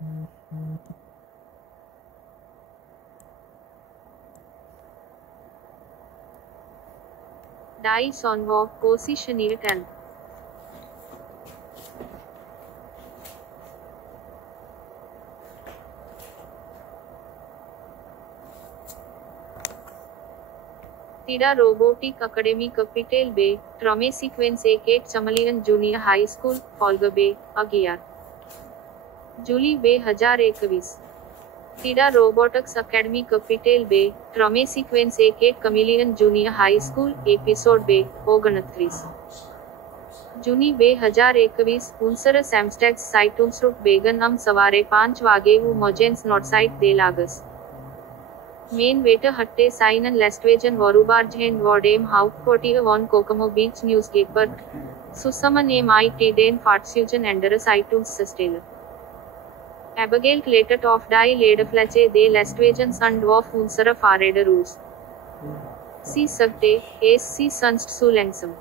Die Sonwalk, positioned and Tida Robotic Academy Capital Bay, Trame Sequence 1 Chamalian Junior High School, Folga Bay, Aguiar. July 2021. Tida Robotics Academy Capital Bay, Trame Sequence 1 Chameleon Junior High School, Episode Bay, 29. જૂની 2021 ઉનસર સેમસ્ટેક્સ સાઇટુન્સરૂટ બેગન સવારે 5 વાગે મોજેન્સ નોટસાઇટ દે લાગસ મેન વેટ હટ્ટે સાઇનન લેસ્ટવેજન વોરુબાર્જ હેન્ડ વોડેમ હાઉક કોટીય વોન કોકમો બીચ ન્યૂઝ પેપર સુસમન MIT ડેન ફાટ્સ્યુજન એન્ડર સાઇટુન્સ સસ્ટેલર Abigail Clayton of Die Ledefleche de Lestwagens and of Unsere Fahrräderus. Sie sagte, es sie sonst zu langsam.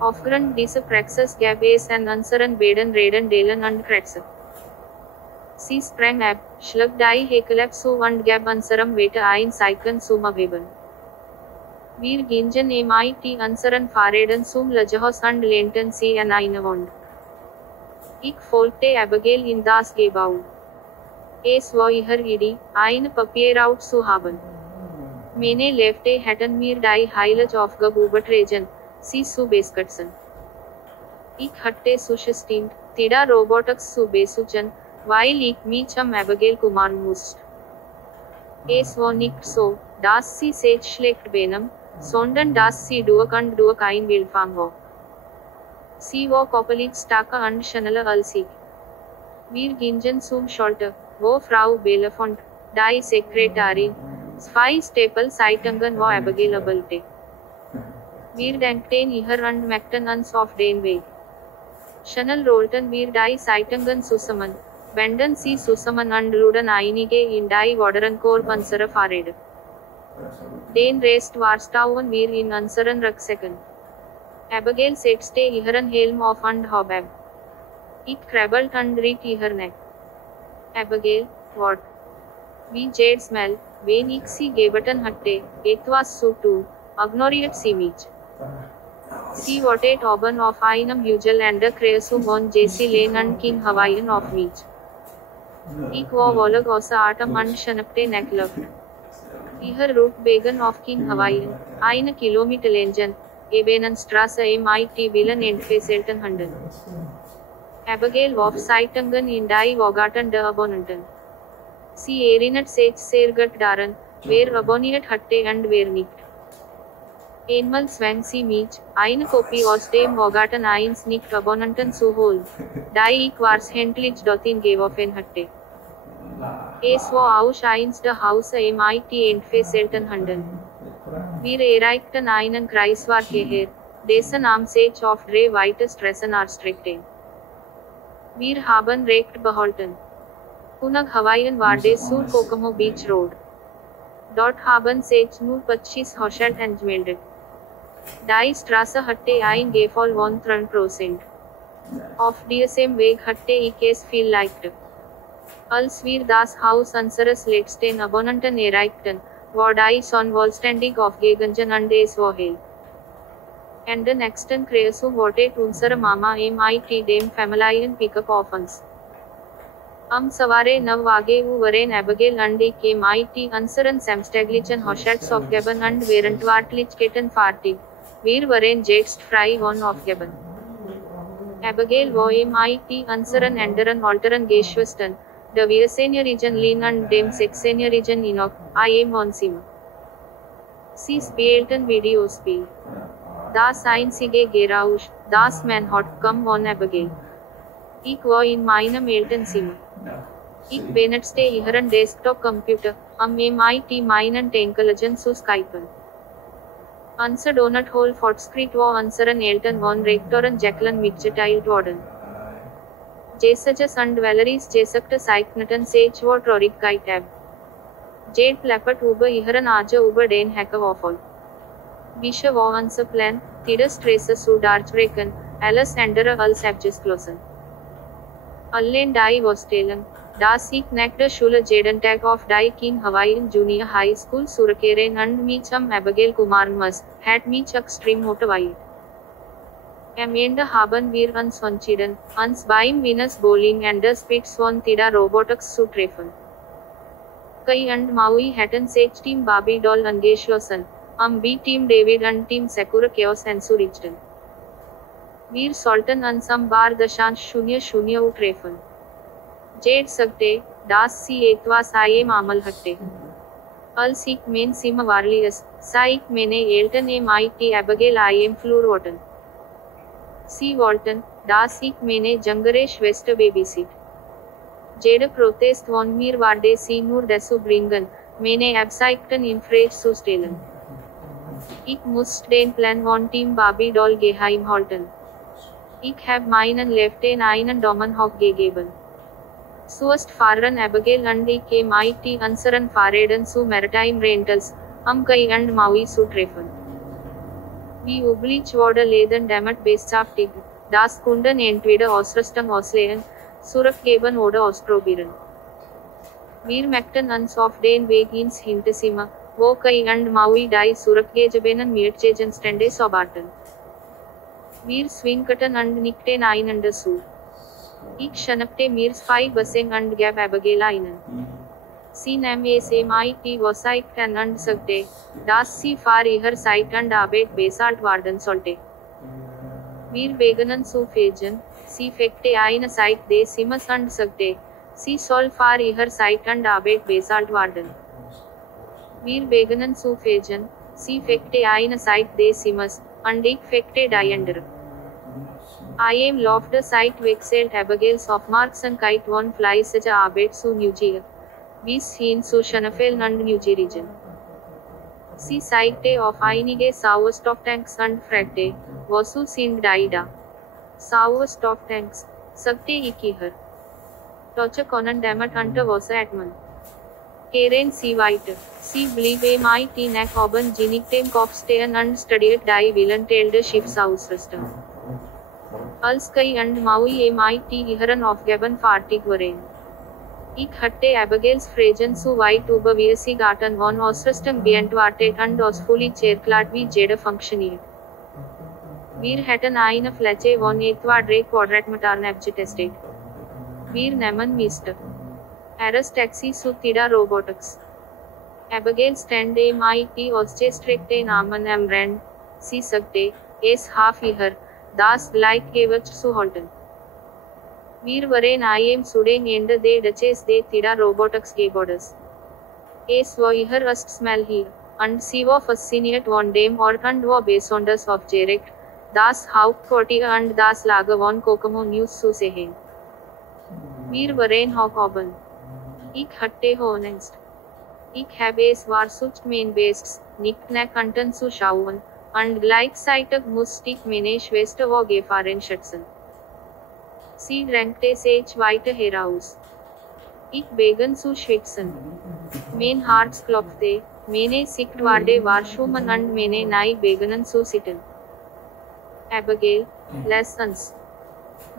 Aufgrund dieser Praxis gab es an unseren Bäden Reden Delen und Kretze. Sie sprang ab, schlug die Hekelab zu und gab unserem Wetter ein Zeichen zum Abheben. Wir gingen MIT unseren Fahrrädern zum Lajahos und lehnten sie an eine Wand. Ich folgte Abigail in das Gebäude. Es war ihr Idee, ein Papierraut zu haben. Meine Lefte hätten mir die Heilige aufgeübertragen, sie zu beskatzen. Ich hatte zugestimmt, Tida Robotics zu besuchen, weil ich mich am Abigail kümmern musste. Es war nicht so, dass sie sehr schlecht benahm, sondern dass sie durch und durch ein Wildfang war. Sie war körperlich stark und schneller als ich. Wir gingen zum Schalter, wo Frau Belafont, die Sekretärin, zwei Stapel-Zeitungen war Abigail abelte. Wir denkten ihr und machten uns auf den Weg. Schnell rollten wir die Zeitungen zusammen, banden sie zusammen und luden einige in die Warenkorb unserer Fahrräder. Den Rest warstauen wir in unseren Rucksäcken. Abigail setzte ihren Helm auf und hob ab. Ich krabbelt und riet ihr Neck. Abigail, what? Wie Jade smell, wenn ich sie gebeten hatte, etwas zu tun, ignoriert sie mich. Sie wartet oben auf einem Hügel und Kreasum von Jesse Lane und King Hawaiian auf mich. Ich war völlig außer Atem und schnappte nach Luft. Ihr Route begann auf King Hawaiian, 1 Kilometer Legend, Ebenenstraße MIT Villen entfesselten Handel. Abigail warf Zeitungen in die Wagaten der Abonnenten. Sie erinnert sich sehr gut daran, wer abonniert hatte und wer nicht. Einmal zwang sie mich, eine Kopie aus dem Wagaten 1 nicht Abonnenten zu holen, da ich wahrscheinlich dorthin geworfen hatte. Es war aus eins der Hause MIT entfesselten Handel. Wir erreichten einen Kreisweg her, dessen Name sich auf 3 weite Straßen erstreckte. Wir haben recht behalten. Punag Hawaiian war des sur Kokomo Beach Road. Dort haben sich nur 25 Häuser angemeldet. Die Straße hatte ein Gefall von 3%. Auf diesem Weg hatte ich es viel leichter. Als wir das Haus unseres letzten Abonnenten erreichten, war die Sonne vollständig aufgegangen und es war hell. And the next Kreasum wartet unsere Mama MIT dem Familien Pickup auf uns. Saware 9 Wahge waren Abigail und ich MIT unseren samstaglichen Hochsatz aufgeben und während Wartlichkeiten fertig. Wir waren jetzt frei von aufgeben. Abigail war MIT unseren anderen alteren Geschwistern, der Viersenjährigen Lynn und dem Sechsenjährigen Enoch, I.M. Onsima. Sie spielten Videospiel. Das einzige Geräusch, das man hört, kam von Abigail. Ich war in meinem Elternzimmer. Ich benutzte ihren Desktop-Computer, MIT meinen Intelligen zu skypen. Unser Donut Hole Fortschritt war unseren Eltern von Rektoren Jacqueline mitgeteilt worden. Jesajas und Valerie's Jesakte Zeigneten sich war Trorigkeit ab. Jade plappert über ihren Aja über den Hackerwaffel. Bisha war unser Plan, Tidas Tracer zu Darchbrechen, alles andere als abgeschlossen. Allen die Vostelen, Das Ignacte Schule Jedentag of Die King Hawaiian Junior High School Surakeren and Meacham Abigail Kumar Mus, hat Meach Extreme Motorwide. Am Ende haben wir uns entschieden, uns beim Venus Bowling and the Spits von Tida Robotics zu treffen. Kai and Maui hatten sich Team Barbie Doll angeschlossen, B Team David and Team Sakura Chaos encouraged. Wir sollten uns Bar 0.00 treffen. Jade sagte, dass sie etwas im Amal hatte. Als ich mein Zimmer verließ, sah ich meine Eltern mit Abigail im Flur warten. Sie wollten, dass ich meine jüngere Schwester babysit. Jede Protest von mir war sie nur dazu bringen, meine Absichten in Frage zu stellen. Ich musste den Plan von Team Barbie Doll geheim halten. Ich habe meinen Leften einen Daumen hoch gegeben. Zuerst fahren Abigail und ich mit unseren Fahrrädern zu Maritime Rentals, Kai und Maui zu treffen. Wie üblich wurde Leden damit beschäftigt, das Kunden entweder Ausrüstung auslehen, zurückgeben oder ausprobieren. Wir machten uns auf den Weg ins Hinterzimmer, wo Kai und Maui die zurückgegebenen Mietgegenstände sauberten. Wir swingten und nickten einander zu. Ich schnappte mir 2 Bussen und gab Abigail einen. Sie nahm es mit, was ich kann und sagte, dass sie für ihre Zeit und Arbeit bezahlt werden sollte. Wir begannen zu fegen, sie fegte eine Seite des Zimmers und sagte, sie soll für ihre Zeit und Arbeit bezahlt werden. Wir begannen zu fegen, sie fegte eine Seite des Zimmers, und ich fegte die andere. I am loved the site wechselt Abigails Aufmerksamkeit von fleißiger Arbeit zu Neugier, bis hin zu Schnaffeln und Neugierigem. Sie zeigte auf einige Sauerstofftanks und fragte, wozu sind die da? Sauerstofftanks, sagte ich ihr. Toche können damit unter Wasser atmen. Kehren Sie weiter. Sie blieb mit nach oben nach dem Kopf stehen und studiert die Willenteilde Schiffsausrüstung. Als Kai und Maui mit ihren Aufgaben fertig waren. Ich hatte Abigails Fragen zu weit über wie sie Garten von Ausrüstung beantwortet und ausführlich erklärt wie jede funktioniert. Wir hatten eine Fläche von etwa 3 Quadratmetern abgetestet. Wir nahmen Mr. Aras Taxi zu Tida Robotics. Abigail stand mit ausgestreckten Namen am Rand. Sie sagte, es half ihr, das Gleichgewicht zu halten. Wir waren am Süden Ende des Daches de Tida Robotics Gebordes. Es war ihr erst Mal hier, und sie war fasziniert von dem Ort und war besonders aufgeregt, das Hauptquartier und das Lager von Kokomo News zu sehen. Wir waren hoch oben. Ich hatte Angst. Ich habe es versucht mein Bestes, nicht nach unten zu schauen, und gleichzeitig musste ich meine Schwester vor Gefahren schützen. Sie drängte sich weiter heraus. Ich begann zu schwitzen. Mein Herz klopfte, meine Sichtweite war schwommen und meine Knie begannen zu zittern. Abigail, lass uns.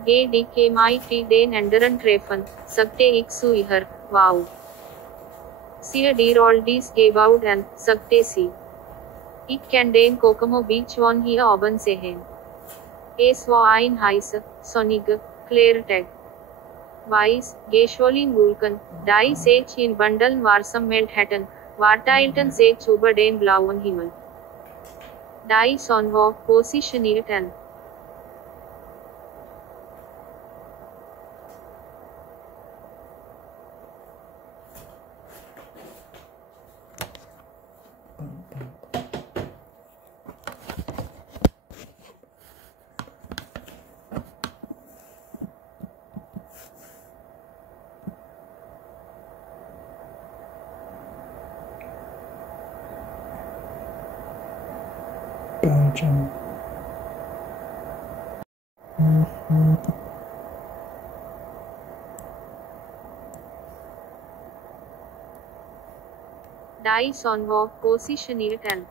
Geh dich mit den anderen treffen, sagte ich zu ihr, wow. Sieh dir all dies gebaut an, sagte sie. Ich kann den Kokomo Beach von hier oben sehen. Es war ein heißer, sonniger, klarer Tag. Weiß, Gasolinwolken, die sich in Bundeln versammelt hatten, verteilten sich über den blauen Himmel. Die Sonne war positioniert an. Belgium. Die Sonne war positioniert an.